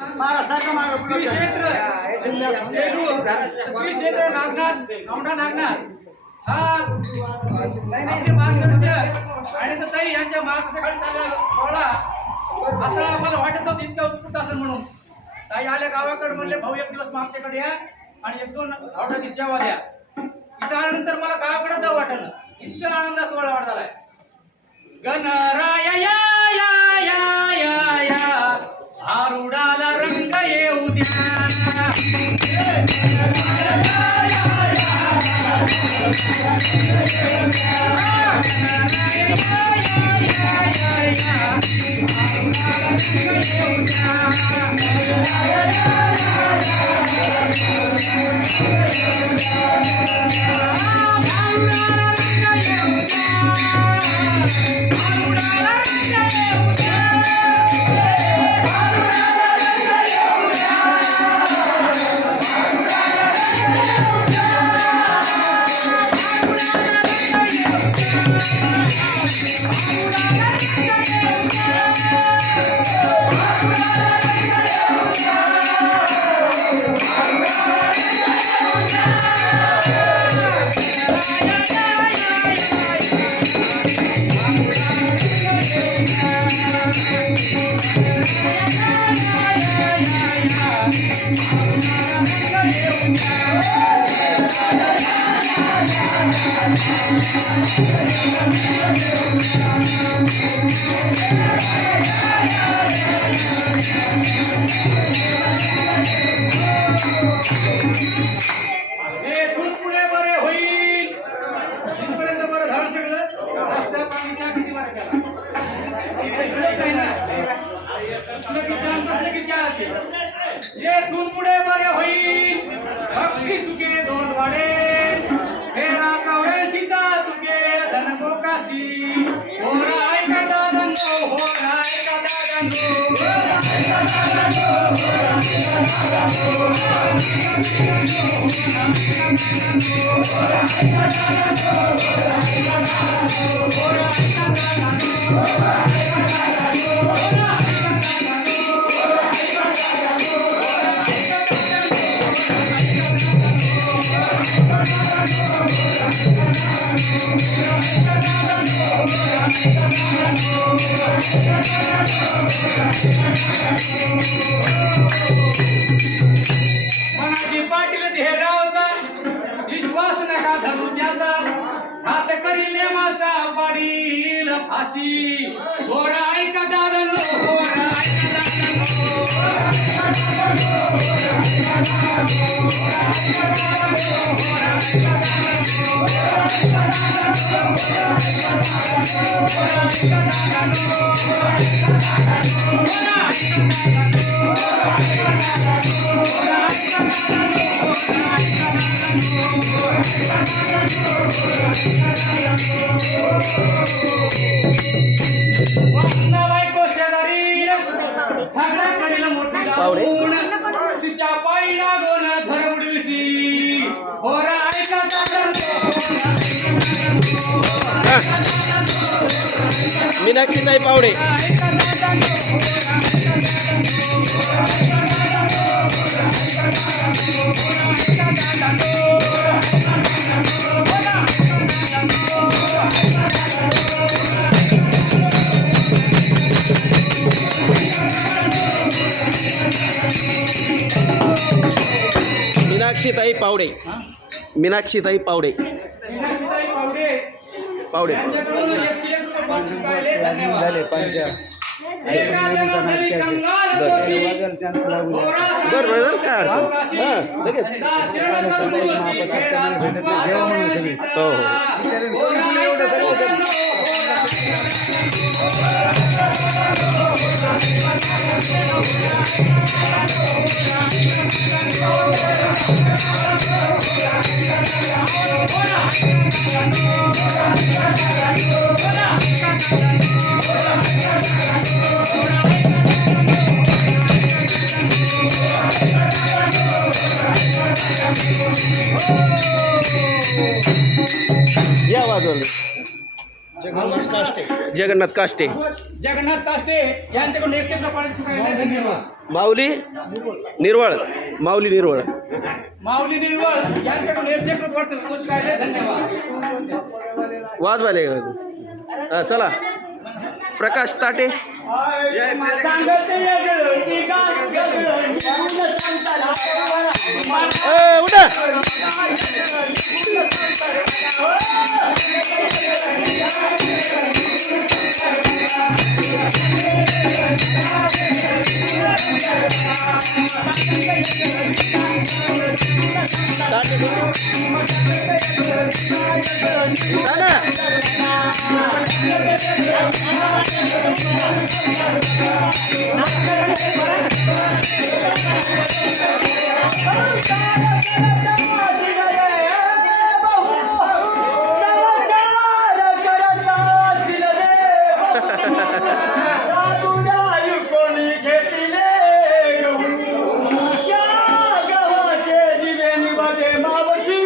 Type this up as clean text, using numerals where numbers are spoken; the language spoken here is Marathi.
श्री क्षेत्र सेलू श्री क्षेत्र नागनाथ औंढा नागनाथ हा आपले मार्गदर्शक आणि ताई यांच्या मार्गदर्शनाखाली सोहळा असा मला वाटत नव्हतं इतका उत्स्फूर्त असेल म्हणून. ताई आल्या गावाकडे म्हणले भाऊ एक दिवस मग आमच्याकडे या आणि एक दोन औंढाची सेवा द्या. इथं आल्यानंतर मला गावाकडे जावं वाटलं. इतका आनंद सोहळा वाटत झालाय. गणराय या या या या या आरुडाला रंग येऊ द्या. पुढे बरे होईल इथपर्यंत बरं झालं सगळं. रस्त्यात पाणीच्या किती मार्ग येथून पुढे बरे होईल भक्ती सुखे दोन वाडे फेरा कवळे सीता चुके धनमोकाशी होरा ऐका दादांनो होरा ऐका मनाची पाटील ध्येगावचा विश्वास नका धरू त्याचा हात करील माझा पाडील फाशी गोरा ऐका दादांनो गोरा ऐका तिच्या पायी लागून घर उडविसी होरा ऐका मीनाक्षीताई पावडे मीनाक्षीताई पावडे मीनाक्षीताई पावडे पावडे झाले बरं काय अडचण हां लगेच हो या बाजूला जगन्नाथ काष्टे जगन्नाथ काष्टे यांच्याकडून 100 रुपये पाण्याची सुपारी. धन्यवाद. माऊली निर्वळ माऊली निर्वळ माऊली निर्वळ यांच्याकडून 100 रुपये पाण्याची राहिले. धन्यवाद. वाजवाले हा चला प्रकाश ताटे उठा मावची